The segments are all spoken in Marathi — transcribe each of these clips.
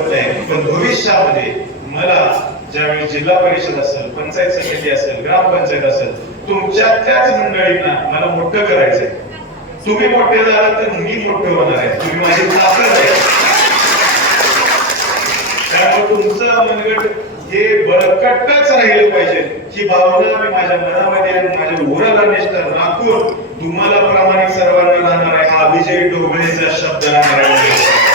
हरकत नाही पण भविष्यामध्ये मला ज्यावेळी जिल्हा परिषद असेल पंचायत समिती असेल ग्रामपंचायत असेल तुमच्या त्याच मंडळींना मला मोठं करायचंय. तुम्ही मोठे झाला तर मी मोठं होणार आहे. तुम्ही माझी ताकद आहे त्यामुळे तुमचं मनगट हे बळकटच राहिलं पाहिजे. ही भावना मी माझ्या मनामध्ये माझ्या ओरला निष्ठ राखून तुम्हाला प्रामाणिक सर्वांना राहणार आहे हा विजय डोबळेचा शब्द राहणार आहे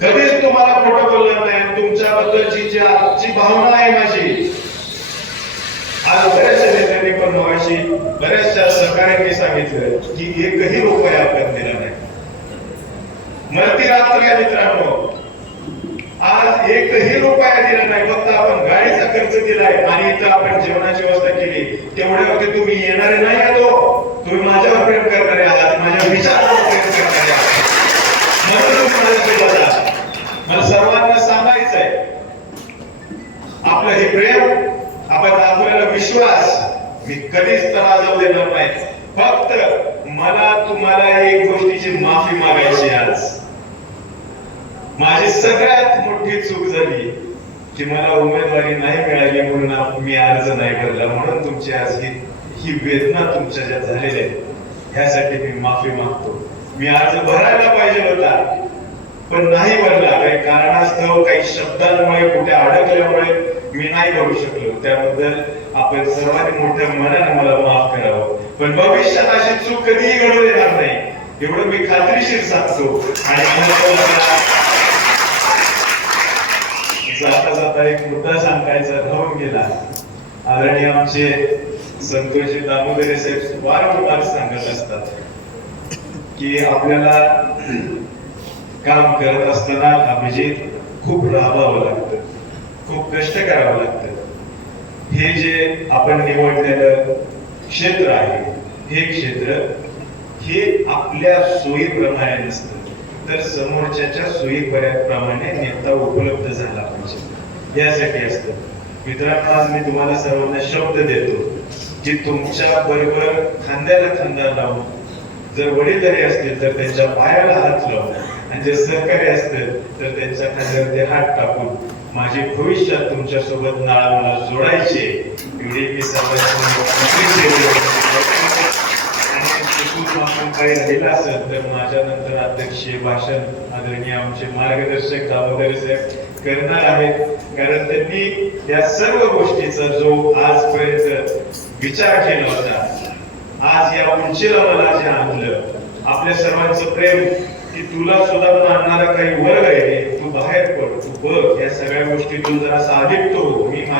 कधीच तुम्हाला खोटं बोलणार नाही तुमच्याबद्दलची जी भावना आहे माझी. आज बऱ्याचशा नेत्यांनी पण मगाशी बऱ्याचशा सहकार्यांनी सांगितलं की एकही रुपया आपण दिला नाही. मरती रात्र आहे मित्रांनो आज एकही रुपया दिला नाही फक्त आपण गाडीचा खर्च दिलाय आणि इथं आपण जेवणाची व्यवस्था केली. तेवढ्यावरती तुम्ही येणारे नाही आलो हो. तुम्ही माझ्यावर प्रेम करणारे आहात माझ्या विचारावर प्रेम करणारे आहात. म्हणून मला सर्व आपलं हे प्रेम आपण दाखवलेला विश्वास मी कधीच तणाव देणार नाही. फक्त मला तुम्हाला एक गोष्टीची माफी मागायची आज. माझी सगळ्यात मोठी चूक झाली की मला उमेदवारी नाही मिळाली म्हणून मी अर्ज नाही भरला. म्हणून तुमची आज ही ही वेदना तुमच्या ज्या झालेल्या आहेत ह्यासाठी मी माफी मागतो. मी अर्ज भरायला पाहिजे होता. पण नाही बनला काही कारणास्तव काही शब्दांमुळे कुठे अडकल्यामुळे मी नाही बघू शकलो. त्याबद्दल आपण सर्वांनी मोठ्या मनाने मला माफ करावं. पण भविष्यात अशी चूक कधीही घडून येणार नाही. एवढं मी खात्रीशीर सांगतो. आणि जाता जाता एक मुद्दा सांगायचा राहून गेला. आदरणीय आमचे संतोषी दामोदरे साहेब वारंवार सांगत असतात की आपल्याला काम करत असताना अभिजित खूप राबावं लागतं. खूप कष्ट करावं लागतं. हे जे आपण निवडलेलं क्षेत्र आहे हे क्षेत्र हे आपल्या सोयीप्रमाणे नसतं. तर समोरच्याच्या सोयीप्रमाणे नेता उपलब्ध झाला पाहिजे. यासाठी असतं. मित्रांनो आज मी तुम्हाला सर्वांना शब्द देतो की तुमच्या बरोबर खांद्याला खांदा लावून जर वडील असतील तर त्यांच्या पायाला हात लावून आणि जर सहकारी असतील तर त्यांच्या खांद्यावरती हात टाकून माझे भविष्यात तुमच्यासोबत नाळ मला जोडायचे एवढी मी आपण काही राहिलं असेल तर माझ्यानंतर अध्यक्षीय भाषण आदरणीय आमचे मार्गदर्शक दामोदर साहेब करणार आहेत. कारण त्यांनी या सर्व गोष्टीचा जो आजपर्यंत विचार केला होता आज या उंचीला मला जे आणलं आपल्या सर्वांचं प्रेम की तुला सुद्धा मानणारा काही वर्ग आहे तू बाहेर पड तू बघ या सगळ्या गोष्टीतून जरा साधिकतो